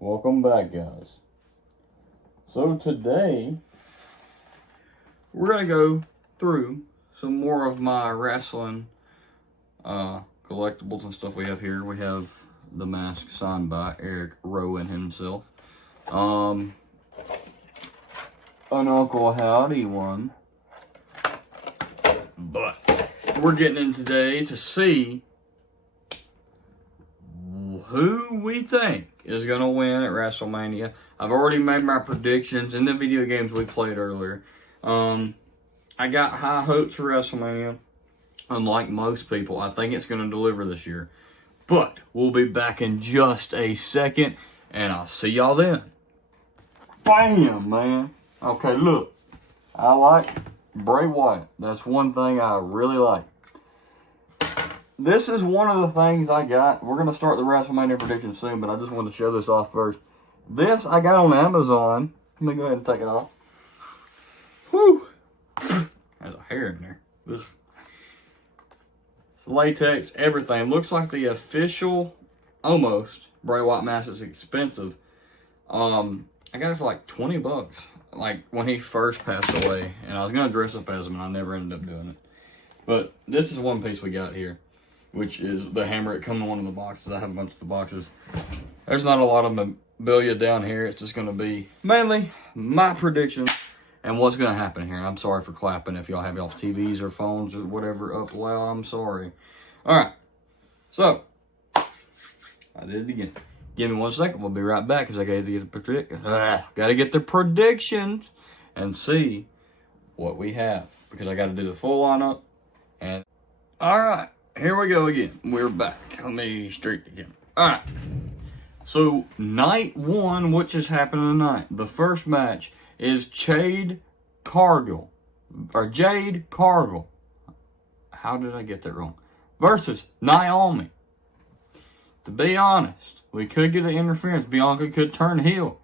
Welcome back, guys. So today, we're going to go through some more of my wrestling collectibles and stuff we have here. We have the mask signed by Eric Rowan himself. An Uncle Howdy one. But we're getting in today to see who we think is going to win at WrestleMania. I've already made my predictions in the video games we played earlier. I got high hopes for WrestleMania. Unlike most people, I think it's going to deliver this year. But we'll be back in just a second, and I'll see y'all then. Bam, man. Okay, look. I like Bray Wyatt. That's one thing I really like. This is one of the things I got. We're going to start the WrestleMania prediction soon, but I just wanted to show this off first. This I got on Amazon. Let me go ahead and take it off. Whew. There's a hair in there. This latex, everything. Looks like the official, almost, Bray Wyatt mask. Is expensive. I got it for like $20. Like when he first passed away. And I was going to dress up as him and I never ended up doing it. But this is one piece we got here, which is the hammer. It comes in one of the boxes. I have a bunch of the boxes. There's not a lot of memorabilia down here. It's just going to be mainly my predictions and what's going to happen here. I'm sorry for clapping if y'all have y'all's TVs or phones or whatever up loud. I'm sorry. All right. So, I did it again. Give me 1 second. We'll be right back because I got to get the predictions and see what we have because I got to do the full lineup. And all right. Here we go again. We're back. Let me straight again. Alright. So, night one, which is happening tonight. The first match is Jade Cargill. How did I get that wrong? Versus Naomi. To be honest, we could get an interference. Bianca could turn heel.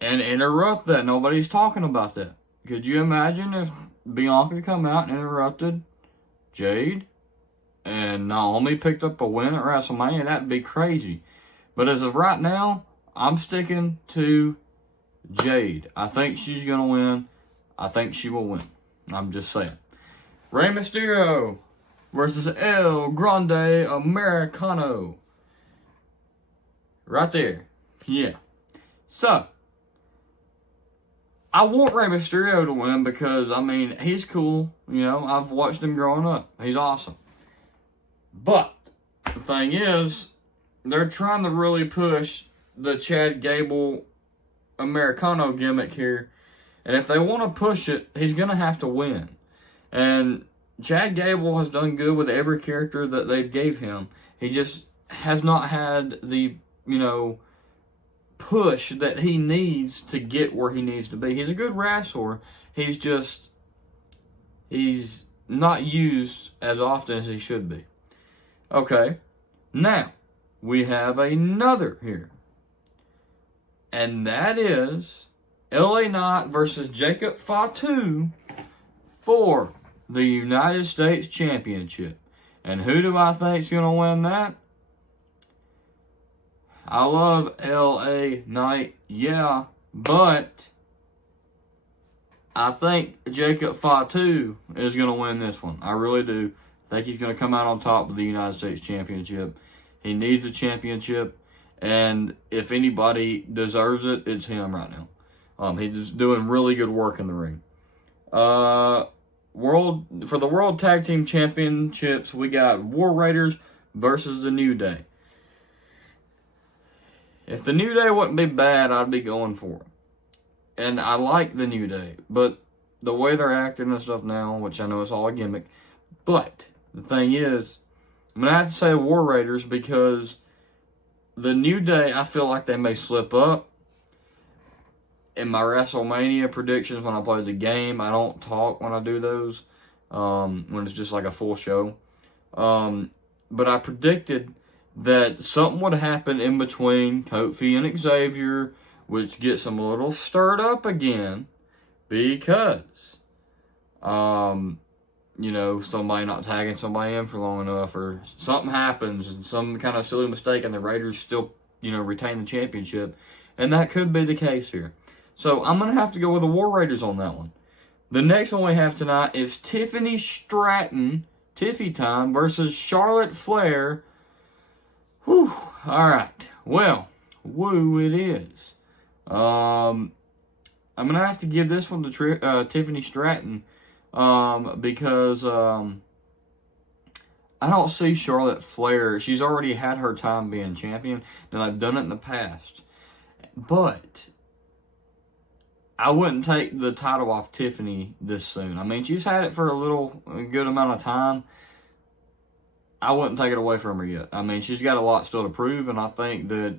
And interrupt that. Nobody's talking about that. Could you imagine if Bianca come out and interrupted Jade? And Naomi picked up a win at WrestleMania? That'd be crazy. But as of right now, I'm sticking to Jade. I think she's going to win. I think she will win. I'm just saying. Rey Mysterio versus El Grande Americano. Right there. Yeah. So, I want Rey Mysterio to win because, I mean, he's cool. You know, I've watched him growing up. He's awesome. But the thing is, they're trying to really push the Chad Gable Americano gimmick here. And if they want to push it, he's going to have to win. And Chad Gable has done good with every character that they've gave him. He just has not had the, push that he needs to get where he needs to be. He's a good wrestler. He's not used as often as he should be. Okay, now, we have another here. And that is LA Knight versus Jacob Fatu for the United States Championship. And who do I think is going to win that? I love LA Knight, yeah, but I think Jacob Fatu is going to win this one. I really do. I think he's going to come out on top with the United States Championship. He needs a championship, and if anybody deserves it, it's him right now. He's doing really good work in the ring. For the World Tag Team Championships, we got War Raiders versus the New Day. If the New Day wouldn't be bad, I'd be going for it. And I like the New Day, but the way they're acting and stuff now, which I know is all a gimmick, but the thing is, I'm going to have to say War Raiders because the New Day, I feel like they may slip up. In my WrestleMania predictions, when I play the game, I don't talk when I do those, when it's just like a full show. But I predicted that something would happen in between Kofi and Xavier, which gets them a little stirred up again because somebody not tagging somebody in for long enough, or something happens and some kind of silly mistake and the Raiders still retain the championship. And that could be the case here. So I'm going to have to go with the War Raiders on that one. The next one we have tonight is Tiffany Stratton, Tiffy time, versus Charlotte Flair. Whew. All right. Well, woo it is. I'm going to have to give this one to Tiffany Stratton because I don't see Charlotte Flair. She's already had her time being champion, and I've done it in the past. But I wouldn't take the title off Tiffany this soon. I mean, she's had it for a good amount of time. I wouldn't take it away from her yet. I mean, she's got a lot still to prove, and I think that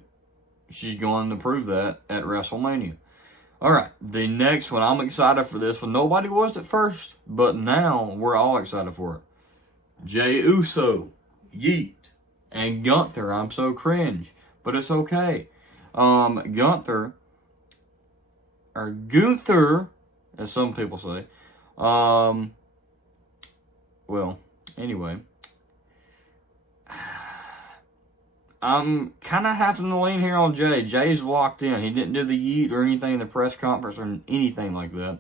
she's going to prove that at WrestleMania. All right, the next one, I'm excited for this one. Nobody was at first, but now we're all excited for it. Jey Uso, Yeet, and Gunther. I'm so cringe, but it's okay. Gunther, as some people say. Well, anyway. I'm kind of having to lean here on Jey. Jey's locked in. He didn't do the yeet or anything in the press conference or anything like that.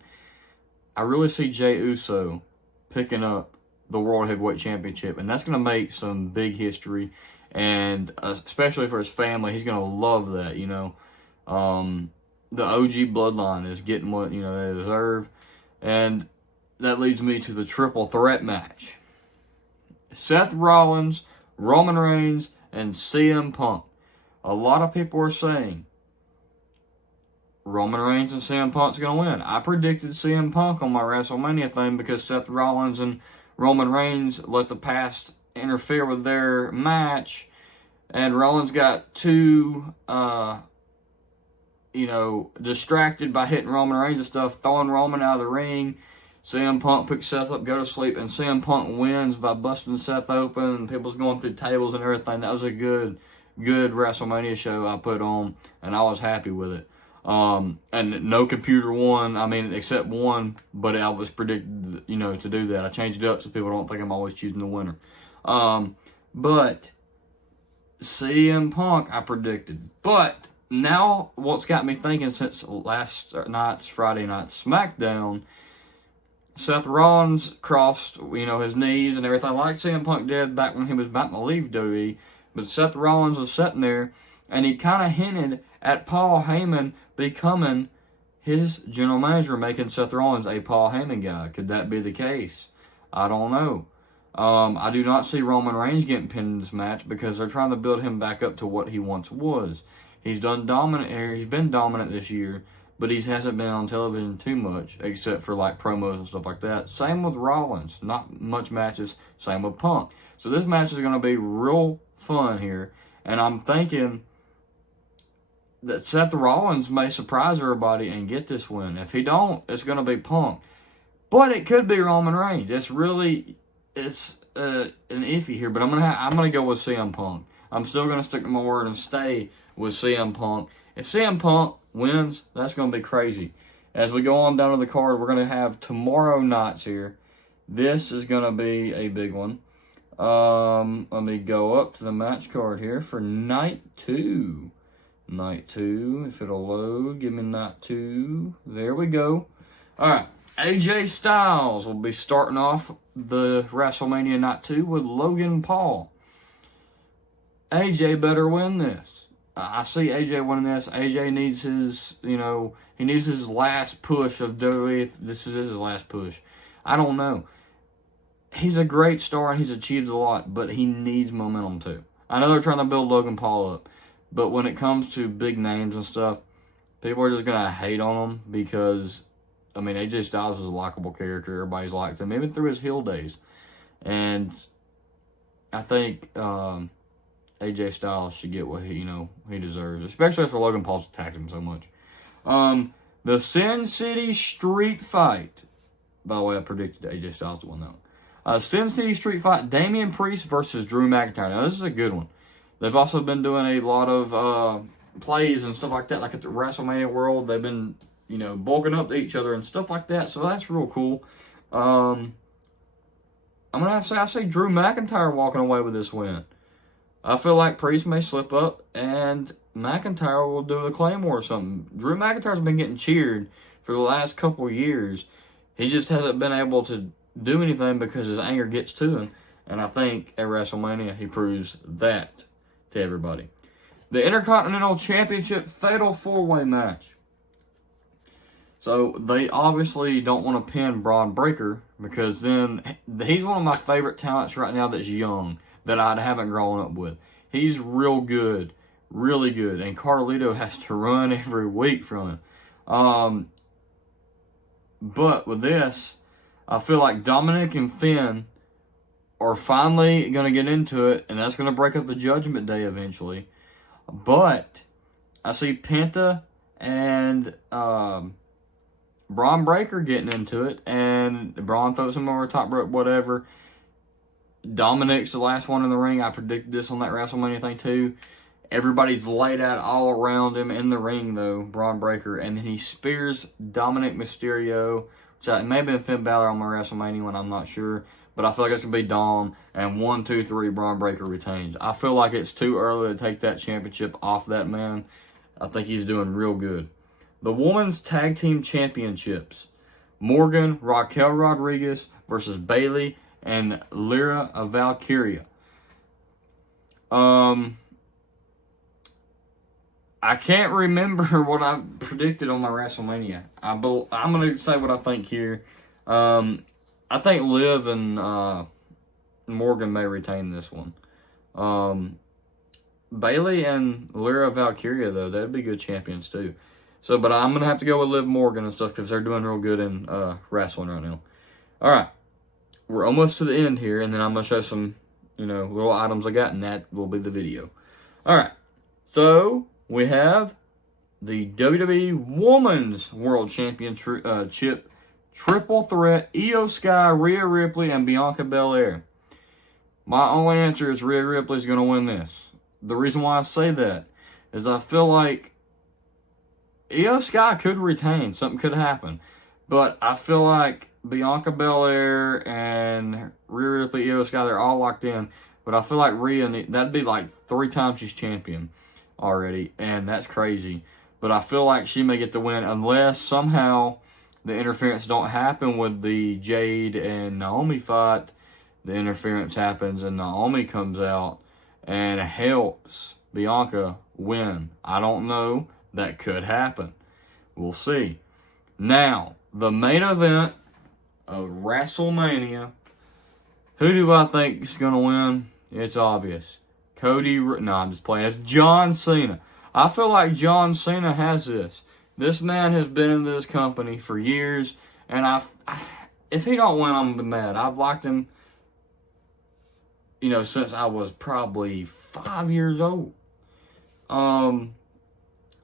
I really see Jey Uso picking up the World Heavyweight Championship, and that's going to make some big history, and especially for his family, he's going to love that, The OG bloodline is getting what, they deserve, and that leads me to the triple threat match. Seth Rollins, Roman Reigns, and CM Punk. A lot of people are saying Roman Reigns and CM Punk's going to win. I predicted CM Punk on my WrestleMania thing because Seth Rollins and Roman Reigns let the past interfere with their match, and Rollins got too, distracted by hitting Roman Reigns and stuff, throwing Roman out of the ring. CM Punk picks Seth up, go to sleep, and CM Punk wins by busting Seth open, and people's going through tables and everything. That was a good WrestleMania show I put on, and I was happy with it. And no computer won, except one, but I was predicted, to do that. I changed it up so people don't think I'm always choosing the winner. But CM Punk, I predicted. But now, what's got me thinking since last night's Friday Night SmackDown, Seth Rollins crossed, his knees and everything like CM Punk did back when he was about to leave WWE. But Seth Rollins was sitting there, and he kind of hinted at Paul Heyman becoming his general manager, making Seth Rollins a Paul Heyman guy. Could that be the case? I don't know. I do not see Roman Reigns getting pinned in this match because they're trying to build him back up to what he once was. He's been dominant this year, but he hasn't been on television too much, except for like promos and stuff like that. Same with Rollins, not much matches. Same with Punk. So this match is going to be real fun here, and I'm thinking that Seth Rollins may surprise everybody and get this win. If he don't, it's going to be Punk, but it could be Roman Reigns. It's an iffy here, but I'm gonna go with CM Punk. I'm still gonna stick to my word and stay with CM Punk. If CM Punk wins, that's going to be crazy. As we go on down to the card, we're going to have tomorrow nights here. This is going to be a big one. Let me go up to the match card here for night 2. Night 2, if it'll load, give me night 2. There we go. All right, AJ Styles will be starting off the WrestleMania night 2 with Logan Paul. AJ better win this. I see AJ winning this. AJ needs his, he needs his last push of WWE. If this is his last push. I don't know. He's a great star and he's achieved a lot, but he needs momentum too. I know they're trying to build Logan Paul up, but when it comes to big names and stuff, people are just going to hate on him because, AJ Styles is a likable character. Everybody's liked him, even through his heel days. And I think AJ Styles should get what he deserves, especially after Logan Paul's attacked him so much. The Sin City Street Fight. By the way, I predicted AJ Styles to win that one. Sin City Street Fight, Damian Priest versus Drew McIntyre. Now, this is a good one. They've also been doing a lot of plays and stuff like that, like at the WrestleMania World. They've been, bulking up to each other and stuff like that, so that's real cool. I'm going to have to say, I see Drew McIntyre walking away with this win. I feel like Priest may slip up and McIntyre will do a Claymore or something. Drew McIntyre's been getting cheered for the last couple of years. He just hasn't been able to do anything because his anger gets to him. And I think at WrestleMania he proves that to everybody. The Intercontinental Championship Fatal 4-Way match. So they obviously don't want to pin Braun Breaker because then he's one of my favorite talents right now that's young, that I haven't grown up with. He's real good, really good. And Carlito has to run every week from him. But with this, I feel like Dominic and Finn are finally going to get into it, and that's going to break up the Judgment Day eventually. But I see Penta and Braun Breaker getting into it, and Braun throws him over the top rope, whatever. Dominic's the last one in the ring. I predicted this on that WrestleMania thing too. Everybody's laid out all around him in the ring, though, Braun Breaker. And then he spears Dominic Mysterio, which it may have been Finn Balor on my WrestleMania one, I'm not sure. But I feel like it's going to be Dom, and 1, 2, 3, Braun Breaker retains. I feel like it's too early to take that championship off that man. I think he's doing real good. The Women's Tag Team Championships. Morgan Raquel Rodriguez versus Bayley and Lyra of Valkyria. I can't remember what I predicted on my WrestleMania. I'm going to say what I think here. I think Liv and Morgan may retain this one. Bayley and Lyra of Valkyria, though, that'd be good champions, too. So, but I'm going to have to go with Liv Morgan and stuff because they're doing real good in wrestling right now. All right. We're almost to the end here, and then I'm going to show some, little items I got, and that will be the video. All right. So, we have the WWE Women's World Championship Triple Threat, Io Sky, Rhea Ripley, and Bianca Belair. My only answer is Rhea Ripley's going to win this. The reason why I say that is I feel like Io Sky could retain. Something could happen. But I feel like Bianca Belair and Rhea Ripley, Io Sky, they're all locked in. But I feel like Rhea, that'd be like 3 times she's champion already. And that's crazy. But I feel like she may get the win unless somehow the interference don't happen with the Jade and Naomi fight. The interference happens and Naomi comes out and helps Bianca win. I don't know. That could happen. We'll see. Now, the main event of WrestleMania. Who do I think is going to win? It's obvious. No, I'm just playing. It's John Cena. I feel like John Cena has this. This man has been in this company for years, and if he don't win, I'm going to be mad. I've liked him, since I was probably 5 years old. I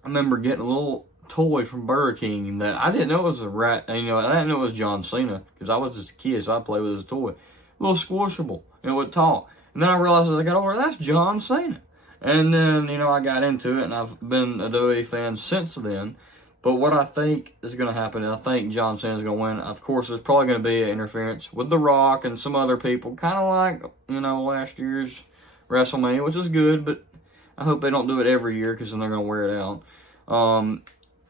remember getting a little toy from Burger King that I didn't know it was a rat. I didn't know it was John Cena because I was just a kid, so I played with his toy. A little squishable, and it would talk. And then I realized as I got older, that's John Cena. And then, I got into it, and I've been a WWE fan since then. But what I think is going to happen is I think John Cena's going to win. Of course, there's probably going to be an interference with The Rock and some other people, kind of like, last year's WrestleMania, which is good, but I hope they don't do it every year because then they're going to wear it out.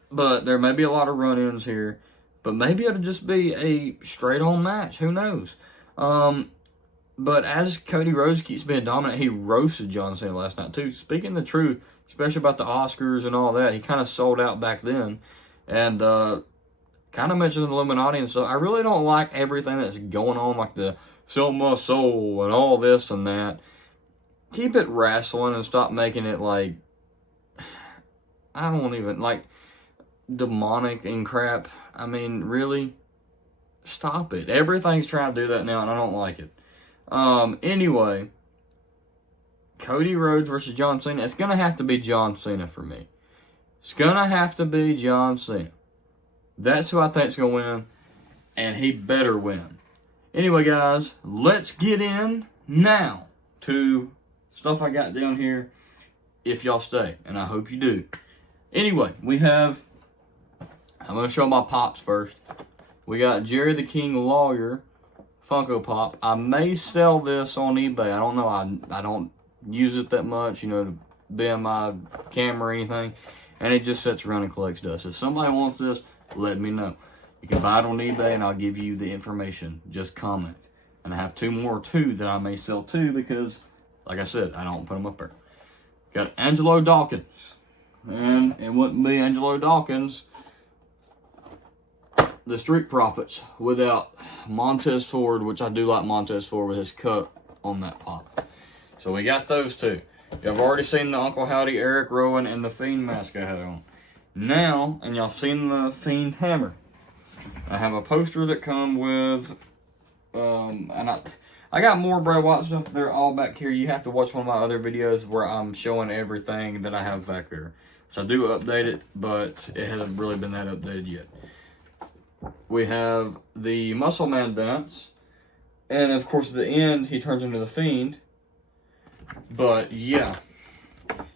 But there may be a lot of run-ins here. But maybe it'll just be a straight-on match. Who knows? But as Cody Rhodes keeps being dominant, he roasted John Cena last night, too. Speaking the truth, especially about the Oscars and all that, he kind of sold out back then. And kind of mentioned the Illuminati and stuff. I really don't like everything that's going on, like the Sell My Soul and all this and that. Keep it wrestling and stop making it like, I don't even, like, demonic and crap. I mean, really? Stop it. Everything's trying to do that now, and I don't like it. Anyway, Cody Rhodes versus John Cena. It's going to have to be John Cena for me. It's going to have to be John Cena. That's who I think is going to win, and he better win. Anyway, guys, let's get in now to stuff I got down here if y'all stay, and I hope you do. Anyway, I'm going to show my pops first. We got Jerry the King Lawyer Funko Pop. I may sell this on eBay. I don't know. I don't use it that much, you know, to bend my camera or anything. And it just sits around and collects dust. If somebody wants this, let me know. You can buy it on eBay and I'll give you the information. Just comment. And I have two more too that I may sell too because, like I said, I don't put them up there. Got Angelo Dawkins. And it wouldn't be Angelo Dawkins, the Street Profits, without Montez Ford, which I do like Montez Ford with his cut on that pop. So we got those two. Y'all already seen the Uncle Howdy, Eric Rowan, and the Fiend mask I had on. Now, and y'all seen the Fiend hammer. I have a poster that come with, and I got more Bray Wyatt stuff. They're all back here. You have to watch one of my other videos where I'm showing everything that I have back there. So I do update it, but it hasn't really been that updated yet. We have the Muscle Man dance. And of course, at the end, he turns into the Fiend. But yeah.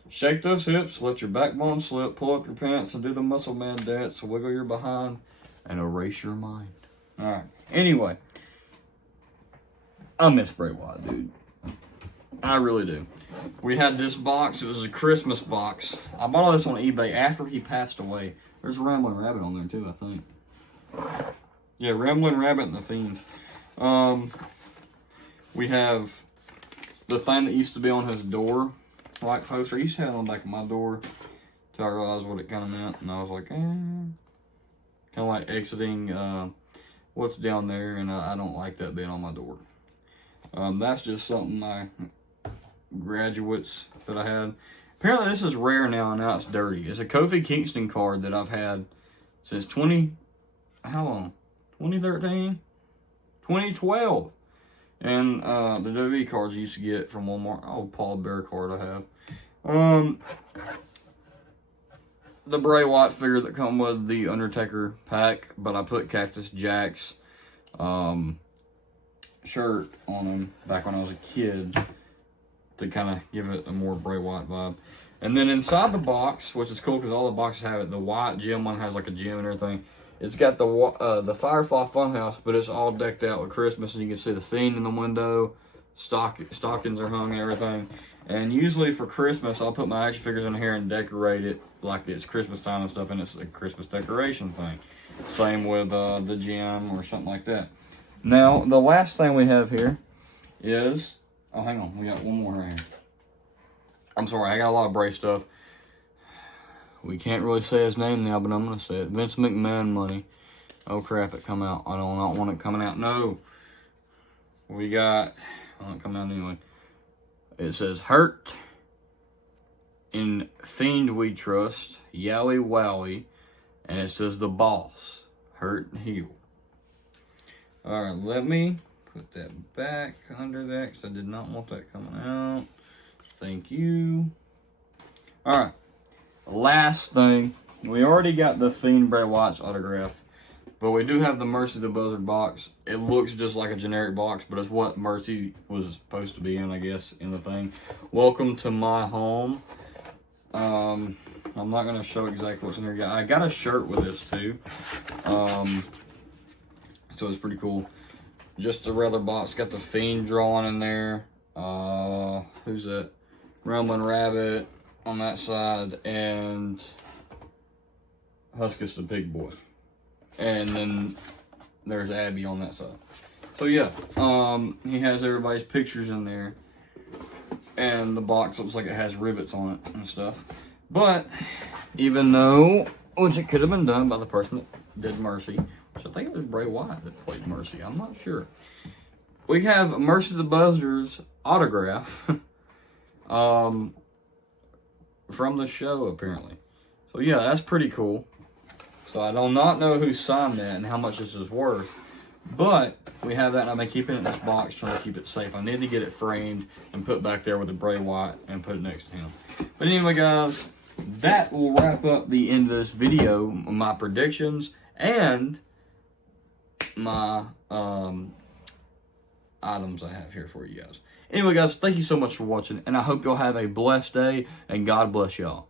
Shake those hips, let your backbone slip, pull up your pants, and do the Muscle Man dance. Wiggle your behind, and erase your mind. Alright. Anyway. I miss Bray Wyatt, dude. I really do. We had this box. It was a Christmas box. I bought all this on eBay after he passed away. There's a Rambling Rabbit on there too, I think. Yeah, Rambling Rabbit and the Fiend. We have the thing that used to be on his door, like poster. I used to have it on the back of my door till I realized what it kind of meant, and I was like, kind of like exiting what's down there, and I don't like that being on my door. That's just something my graduates that I had. Apparently this is rare now, and now it's dirty. It's a Kofi Kingston card that I've had since how long? 2013? 2012. And the WWE cards I used to get from Walmart. Oh, Paul Bear card I have. The Bray Wyatt figure that come with the Undertaker pack, but I put Cactus Jack's shirt on him back when I was a kid to kind of give it a more Bray Wyatt vibe. And then inside the box, which is cool because all the boxes have it, the Wyatt gym one has like a gym and everything. It's got the Firefly Funhouse, but it's all decked out with Christmas, and you can see the Fiend in the window. Stockings are hung and everything. And usually for Christmas, I'll put my action figures in here and decorate it like it's Christmas time and stuff, and it's a Christmas decoration thing. Same with the gym or something like that. Now, the last thing we have here is... Oh, hang on. We got one more right here. I'm sorry. I got a lot of Bray stuff. We can't really say his name now, but I'm going to say it. Vince McMahon money. Oh, crap. It come out. I do not want it coming out. No. We got... Well, it come out anyway. It says, Hurt. In Fiend We Trust. Yowie Wowie. And it says The Boss. Hurt and Heel. Alright, let me put that back under that because I did not want that coming out. Thank you. Alright, last thing. We already got the Fiend Bray Wyatt's autograph, but we do have the Mercy the Buzzard box. It looks just like a generic box, but it's what Mercy was supposed to be in, I guess, in the thing. Welcome to my home. I'm not going to show exactly what's in here. I got a shirt with this too. So it's pretty cool. Just a regular box. Got the Fiend drawing in there. Who's that? Rambling Rabbit on that side. And Huskus the Pig Boy. And then there's Abby on that side. So yeah. He has everybody's pictures in there. And the box looks like it has rivets on it and stuff. But even though, which it could have been done by the person that did Mercy. So I think it was Bray Wyatt that played Mercy. I'm not sure. We have Mercy the Buzzard's autograph from the show, apparently. So yeah, that's pretty cool. So I do not know who signed that and how much this is worth. But we have that, and I've been keeping it in this box, trying to keep it safe. I need to get it framed and put back there with the Bray Wyatt and put it next to him. But anyway, guys, that will wrap up the end of this video. My predictions and my items I have here for you guys. Anyway, guys, thank you so much for watching, and I hope y'all have a blessed day, and God bless y'all.